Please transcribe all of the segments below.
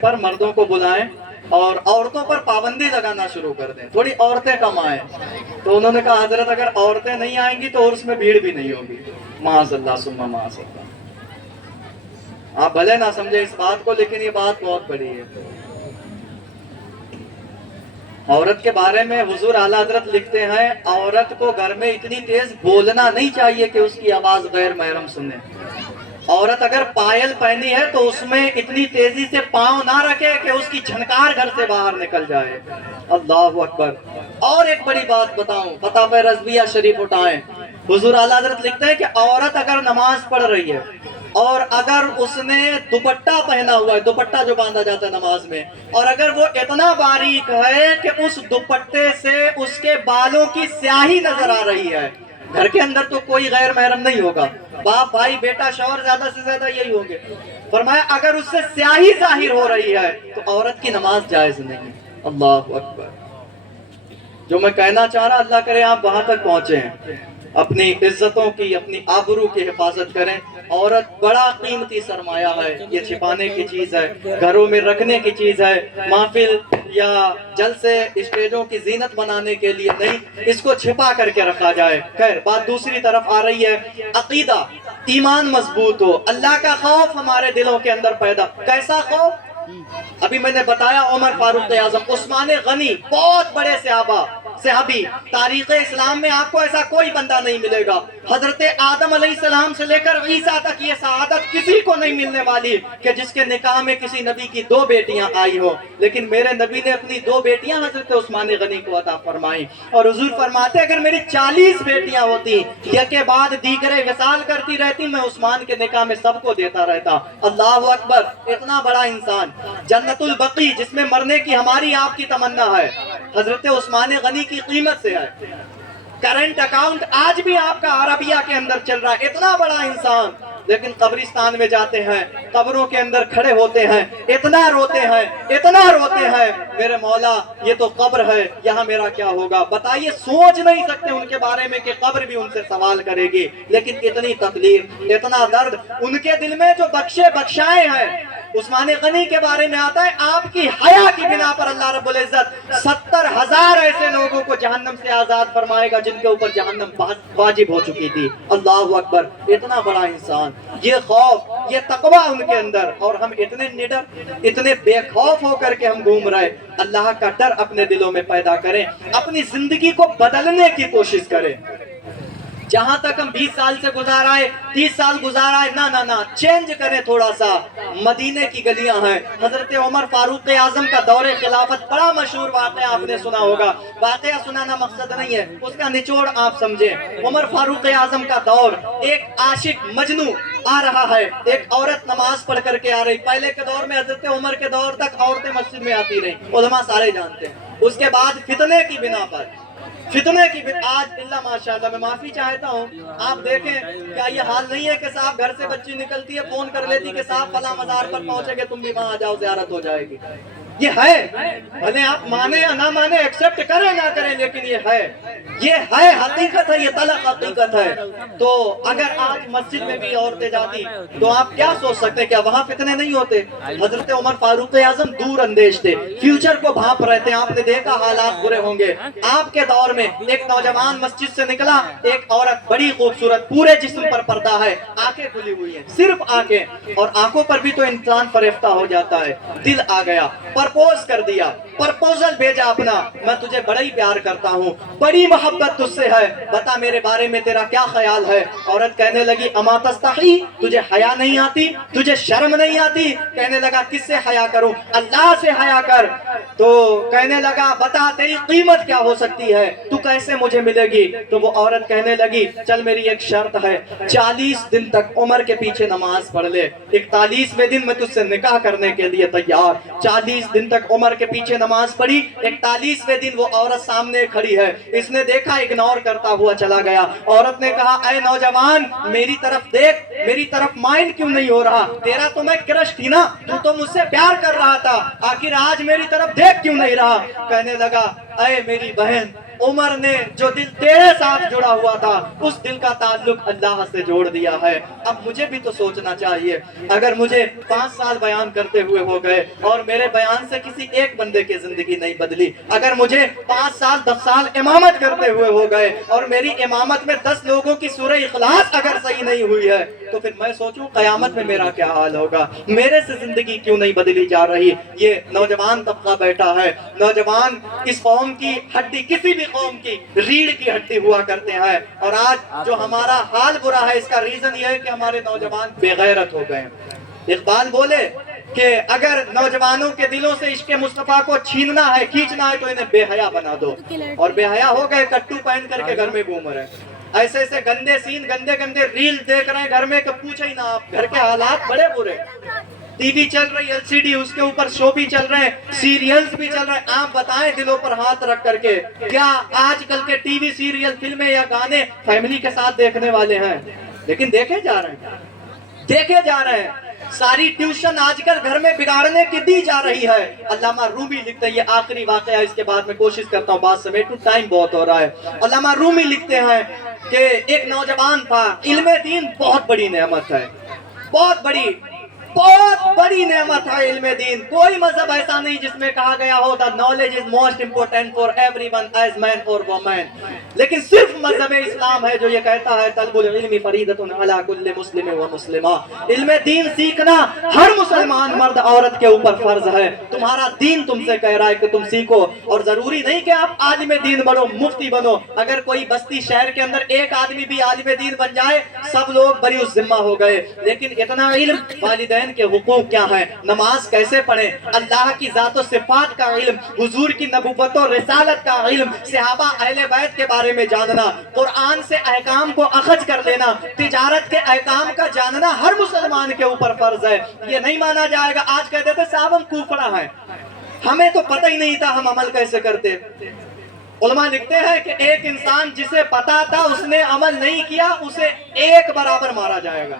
پر مردوں کو بلائیں اور عورتوں پر پابندی لگانا شروع کر دیں، تھوڑی عورتیں کم آئیں۔ تو انہوں نے کہا حضرت اگر عورتیں نہیں آئیں گی تو عرس میں بھیڑ بھی نہیں ہوگی۔ معاذ اللہ ثم معاذ اللہ۔ آپ بھلے نہ سمجھے اس بات کو، لیکن یہ بات بہت بڑی ہے۔ عورت کے بارے میں حضور اعلیٰ حضرت لکھتے ہیں، عورت کو گھر میں اتنی تیز بولنا نہیں چاہیے کہ اس کی آواز غیر محرم سنے۔ عورت اگر پائل پہنی ہے تو اس میں اتنی تیزی سے پاؤں نہ رکھے کہ اس کی جھنکار گھر سے باہر نکل جائے۔ اللہ اکبر۔ اور ایک بڑی بات بتاؤں، فتاوی رضویہ شریف اٹھائیں، حضور اعلیٰ حضرت لکھتے ہیں کہ عورت اگر نماز پڑھ رہی ہے اور اگر اس نے دوپٹہ پہنا ہوا ہے، دوپٹہ جو باندھا جاتا ہے نماز میں، اور اگر وہ اتنا باریک ہے کہ اس دوپٹے سے اس کے بالوں کی سیاہی نظر آ رہی ہے، گھر کے اندر تو کوئی غیر محرم نہیں ہوگا، باپ بھائی بیٹا شوہر زیادہ سے زیادہ یہی ہوں گے، فرمایا اگر اس سے سیاہی ظاہر ہو رہی ہے تو عورت کی نماز جائز نہیں۔ اللہ اکبر۔ جو میں کہنا چاہ رہا، اللہ کرے آپ وہاں تک پہنچے ہیں، اپنی عزتوں کی، اپنی آبرو کی حفاظت کریں۔ عورت بڑا قیمتی سرمایہ ہے، یہ چھپانے کی چیز ہے، گھروں میں رکھنے کی چیز ہے، محفل یا جلسے اسٹیجوں کی زینت بنانے کے لیے نہیں، اس کو چھپا کر کے رکھا جائے۔ خیر بات دوسری طرف آ رہی ہے، عقیدہ، ایمان مضبوط ہو، اللہ کا خوف ہمارے دلوں کے اندر پیدا۔ کیسا خوف؟ ابھی میں نے بتایا عمر فاروق اعظم، عثمان غنی، بہت بڑے صحابی، تاریخ اسلام میں آپ کو ایسا کوئی بندہ نہیں ملے گا۔ حضرت آدم علیہ السلام سے لے کر عیسیٰ تک یہ سعادت کسی کو نہیں ملنے والی کہ جس کے نکاح میں کسی نبی کی 2 بیٹیاں آئی ہو، لیکن میرے نبی نے اپنی 2 بیٹیاں حضرت عثمان غنی کو عطا فرمائیں، اور حضور فرماتے اگر میری 40 بیٹیاں ہوتی، یک کے بعد دیگرے وصال کرتی رہتی، میں عثمان کے نکاح میں سب کو دیتا رہتا۔ اللہ اکبر۔ اتنا بڑا انسان، جنت البقیع جس میں مرنے کی ہماری آپ کی تمنا ہے، حضرت عثمان غنی کی قیمت سے ہے۔ کرنٹ اکاؤنٹ آج بھی آپ کا عربیہ کے اندر چل رہا ہے، اتنا بڑا انسان، لیکن قبرستان میں جاتے ہیں، قبروں کے اندر کھڑے ہوتے ہیں، اتنا روتے ہیں، اتنا روتے ہیں، میرے مولا یہ تو قبر ہے، یہاں میرا کیا ہوگا؟ بتائیے، سوچ نہیں سکتے ان کے بارے میں کہ قبر بھی ان سے سوال کرے گی، لیکن اتنی تکلیف، اتنا درد ان کے دل میں جو بخشائے ہیں۔ عثمان غنی کے بارے میں آتا ہے، آپ کی حیا کی بنا پر اللہ رب العزت 70,000 ایسے لوگوں کو جہنم سے آزاد فرمائے گا جن کے اوپر جہنم واجب ہو چکی تھی۔ اللہ اکبر۔ اتنا بڑا انسان، یہ خوف، یہ تقوی ان کے اندر، اور ہم اتنے نڈر، اتنے بے خوف ہو کر کے ہم گھوم رہے۔ اللہ کا ڈر اپنے دلوں میں پیدا کریں، اپنی زندگی کو بدلنے کی کوشش کریں۔ جہاں تک ہم 20 سال سے گزار آئے، 30 سال گزار آئے، نہ چینج کریں تھوڑا سا۔ مدینے کی گلیاں ہیں، حضرت عمر فاروق اعظم کا دور خلافت، بڑا مشہور واقعہ آپ نے سنا ہوگا، واقعہ سنانا مقصد نہیں ہے، اس کا نچوڑ آپ سمجھیں۔ عمر فاروق اعظم کا دور، ایک عاشق مجنو آ رہا ہے، ایک عورت نماز پڑھ کر کے آ رہی۔ پہلے کے دور میں حضرت عمر کے دور تک عورتیں مسجد میں آتی رہیں، علماء سارے جانتے ہیں۔ اس کے بعد فتنے کی بنا پر، آج اللہ ماشاءاللہ، میں معافی چاہتا ہوں، آپ دیکھیں کیا یہ حال نہیں ہے کہ صاحب گھر سے بچی نکلتی ہے، فون کر لیتی کہ صاحب فلاں مزار پر پہنچے گے، تم بھی وہاں آ جاؤ، زیارت ہو جائے گی۔ یہ ہے، بھلے آپ مانے یا نہ مانے، ایکسپٹ کریں نہ کریں، لیکن یہ ہے حقیقت ہے، یہ تلخ حقیقت ہے۔ تو اگر آج مسجد میں بھی عورتیں جاتی تو آپ کیا سوچ سکتے ہیں کہ وہاں فتنے نہیں ہوتے؟ حضرت عمر فاروق اعظم دور اندیش تھے، فیوچر کو بھانپ رہے تھے، آپ نے دیکھا حالات برے ہوں گے۔ آپ کے دور میں ایک نوجوان مسجد سے نکلا، ایک عورت بڑی خوبصورت، پورے جسم پر پردہ ہے، آنکھیں کھلی ہوئی ہیں، صرف آنکھیں، اور آنکھوں پر بھی تو انسان فریفتہ ہو جاتا ہے۔ دل آ گیا، پرپوز کر دیا، پرپوزل بھیجا اپنا، میں تجھے بڑا ہی پیار کرتا ہوں، بڑی محبت تجھ سے ہے، بتا میرے بارے میں تیرا کیا خیال ہے؟ عورت کہنے لگی اما تستحی، تجھے حیا نہیں آتی، تجھے شرم نہیں آتی؟ کہنے لگا کس سے حیا کروں؟ اللہ سے حیا کر۔ تو کہنے لگا بتا تیری قیمت کیا ہو سکتی ہے، تو کیسے مجھے ملے گی؟ تو وہ عورت کہنے لگی چل میری ایک شرط ہے، 40 دن تک عمر کے پیچھے نماز پڑھ لے، 41ویں دن میں تجھ سے نکاح کرنے کے لیے تیار۔ 40 دن تک عمر کے پیچھے نماز پڑھی، 41ویں دن وہ عورت سامنے کھڑی ہے، اس نے دیکھا، اگنور کرتا ہوا چلا گیا۔ عورت نے کہا اے نوجوان میری طرف دیکھ، میری طرف مائنڈ کیوں نہیں ہو رہا؟ تیرا تو میں کرش تھی نا، تو مجھ سے پیار کر رہا تھا، آخر آج میری طرف دیکھ کیوں نہیں رہا؟ کہنے لگا اے میری بہن، عمر نے جو دل تیرے ساتھ جڑا ہوا تھا اس دل کا تعلق اللہ سے جوڑ دیا ہے. اب مجھے بھی تو سوچنا چاہیے, اگر مجھے 5 سال بیان کرتے ہوئے ہو گئے اور میرے بیان سے کسی ایک بندے کی زندگی نہیں بدلی, اگر مجھے 5 سال 10 سال امامت کرتے ہوئے ہو گئے اور میری امامت میں 10 لوگوں کی سورہ اخلاص اگر صحیح نہیں ہوئی ہے, تو پھر میں سوچوں قیامت میں میرا کیا حال ہوگا, میرے سے زندگی کیوں نہیں بدلی جا رہی. یہ نوجوان طبقہ بیٹھا ہے, نوجوان اس قوم کی ہڈی, کسی بھی قوم کی ریڑھ کی ہڈی ہوا کرتے ہیں, اور آج جو ہمارا حال برا ہے اس کا ریزن یہ ہے کہ ہمارے نوجوان بے غیرت ہو گئے. اقبال بولے کہ اگر نوجوانوں کے دلوں سے عشق مصطفیٰ کو چھیننا ہے, کھینچنا ہے, تو انہیں بے حیا بنا دو. اور بے حیا ہو گئے, کٹو پہن کر کے گھر میں گھوم رہے ہیں, ایسے ایسے گندے سین, گندے گندے ریل دیکھ رہے ہیں گھر میں کہ پوچھے ہی نہ آپ. گھر کے حالات بڑے برے, ٹی وی چل رہی, LCD, اس کے اوپر شو بھی چل رہے ہیں, سیریلز بھی چل رہے ہیں. آپ بتائیں دلوں پر ہاتھ رکھ کر کے, کیا آج کل کے ٹی وی, سیریل, فلمیں یا گانے فیملی کے ساتھ دیکھنے والے ہیں؟ لیکن دیکھے جا رہے ہیں, دیکھے جا رہے ہیں. ساری ٹیوشن آج کل گھر میں بگاڑنے کی دی جا رہی ہے. علامہ رومی لکھتے ہیں, یہ آخری واقعہ, اس کے بعد میں کوشش کرتا ہوں بات سمیٹوں, ٹائم بہت ہو رہا ہے. علامہ رومی لکھتے ہیں کہ ایک نوجوان تھا, علم دین بہت بڑی نعمت ہے, بہت بڑی نعمت ہے علم دین. کوئی مذہب ایسا نہیں جس میں کہا گیا ہو that knowledge is most important for everyone as man or woman. لیکن صرف مذہب اسلام ہے جو یہ کہتا ہے طلب العلم فریضۃ علی کل مسلم و مسلمہ. علم دین سیکھنا ہر مسلمان مرد عورت کے اوپر فرض ہے. تمہارا دین تم سے کہہ رہا ہے کہ تم سیکھو, اور ضروری نہیں کہ آپ عالم دین بنو, مفتی بنو. اگر کوئی بستی شہر کے اندر ایک آدمی بھی عالم دین بن جائے, سب لوگ بری الذمہ ہو گئے. لیکن اتنا علم, والدین کے حقوق کیا ہیں, نماز کیسے پڑھیں, اللہ کی ذات و صفات کا علم, حضور کی نبوت و رسالت کا علم, صحابہ اہل بیت کے بارے میں جاننا, قرآن سے احکام کو اخذ کر لینا, تجارت کے احکام کا جاننا ہر مسلمان کے اوپر فرض ہے. یہ نہیں مانا جائے گا. آج کہتے تھے صاحب ہم کوفڑا ہیں, ہمیں تو پتہ ہی نہیں تھا ہم عمل کیسے کرتے. علماء لکھتے ہیں کہ ایک انسان جسے پتا تھا اس نے عمل نہیں کیا, اسے 1 برابر مارا جائے گا.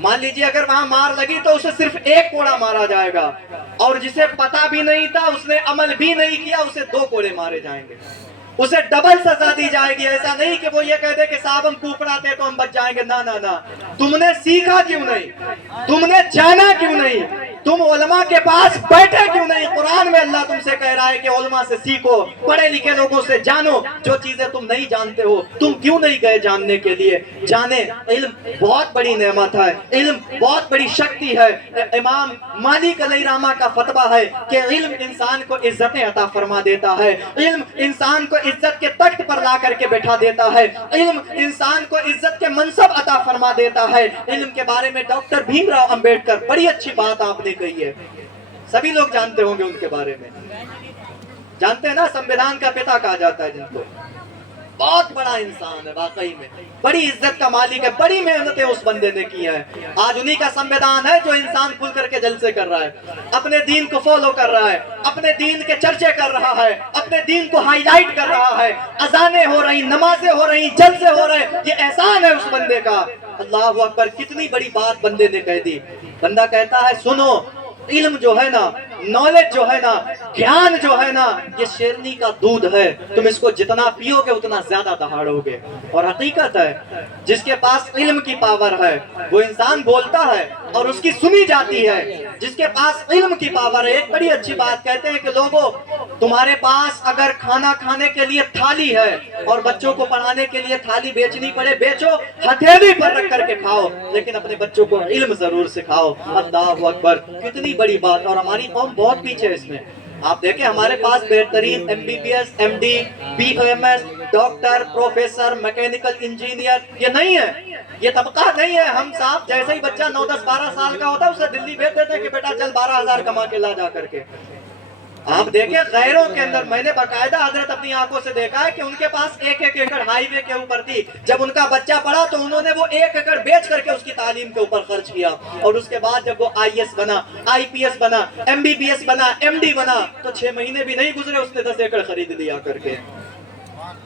مان لیجیے اگر وہاں مار لگی تو اسے صرف 1 کوڑا مارا جائے گا, اور جسے پتا بھی نہیں تھا, اس نے عمل بھی نہیں کیا, اسے 2 کوڑے مارے جائیں گے, اسے ڈبل سزا دی جائے گی. ایسا نہیں کہ وہ یہ کہہ دے کہ صاحب ہم کوپڑا تھے تو ہم بچ جائیں گے. نہ, تم نے سیکھا کیوں نہیں, تم نے جانا کیوں نہیں, تم علماء کے پاس بیٹھے کیوں نہیں. قرآن میں اللہ تم سے کہہ رہا ہے کہ علماء سے سیکھو, پڑھے لکھے لوگوں سے جانو. جو چیزیں تم نہیں جانتے ہو تم کیوں نہیں گئے جاننے کے لیے. جانے, علم بہت بڑی نعمت ہے, علم بہت بڑی شکتی ہے. امام مالک علیہ رحمہ کا فتویٰ ہے کہ علم انسان کو عزتیں عطا فرما دیتا ہے, علم انسان کو عزت کے تخت پر لا کر کے بیٹھا دیتا ہے, علم انسان کو عزت کے منصب عطا فرما دیتا ہے. علم کے بارے میں ڈاکٹر بھیم راؤ امبیڈکر, بڑی اچھی بات آپ نے کہی ہے, سبھی لوگ جانتے ہوں گے ان کے بارے میں. جانتے ہیں نا, سنویدھان کا پتا کہا جاتا ہے جن کو. بہت بڑا انسان ہے, واقعی میں بڑی عزت کا مالک ہے, بڑی محنتیں اس بندے نے کی ہیں. آج انہی کا سنویدھان ہے جو انسان کھل کر کے جلسے کر رہا ہے, اپنے دین کو فالو کر رہا ہے, اپنے دین کے چرچے کر رہا ہے, اپنے دین کو ہائی لائٹ کر رہا ہے. اذانیں ہو رہی, نمازیں ہو رہی, جلسے ہو رہے, یہ احسان ہے اس بندے کا. اللہ اکبر, کتنی بڑی بات بندے نے کہہ دی. بندہ کہتا ہے سنو, علم جو ہے نا, نالج جو ہے نا, گیان جو ہے نا, یہ شیرنی کا دودھ ہے. تم اس کو جتنا پیو گے اتنا زیادہ دہاڑو گے. اور حقیقت ہے, جس کے پاس علم کی پاور ہے وہ انسان بولتا ہے اور اس کی سنی جاتی ہے. جس کے پاس علم کی پاور ہے, ایک بڑی اچھی بات کہتے ہیں کہ لوگوں, تمہارے پاس اگر کھانا کھانے کے لیے تھالی ہے اور بچوں کو پڑھانے کے لیے تھالی بیچنی پڑے, بیچو, ہتھیلی پر رکھ کر کے کھاؤ, لیکن اپنے بچوں کو علم ضرور سکھاؤ. اللہ اکبر, کتنی بڑی بات. اور ہماری قوم بہت پیچھے ہے اس میں. آپ دیکھیں ہمارے پاس بہترین MBBS, MD, BAMS, doctor, professor, mechanical engineer, یہ نہیں ہے, یہ طبقہ نہیں ہے. ہم صاحب جیسے ہی بچہ 9, 10, 12 سال کا ہوتا ہے اسے دلی بھیج دیتے ہیں کہ بیٹا چل 12,000 کما کے لا جا کر کے. آپ دیکھیں غیروں کے اندر, میں نے باقاعدہ حضرت اپنی آنکھوں سے دیکھا ہے کہ ان کے پاس 1 ایکڑ ہائی وے کے اوپر تھی. جب ان کا بچہ پڑھا تو انہوں نے وہ 1 ایکڑ بیچ کر کے اس کی تعلیم کے اوپر خرچ کیا, اور اس کے بعد جب وہ IAS بنا, IPS بنا, MBBS بنا, MD بنا, تو 6 مہینے بھی نہیں گزرے اس نے 10 ایکڑ خرید لیا کر کے.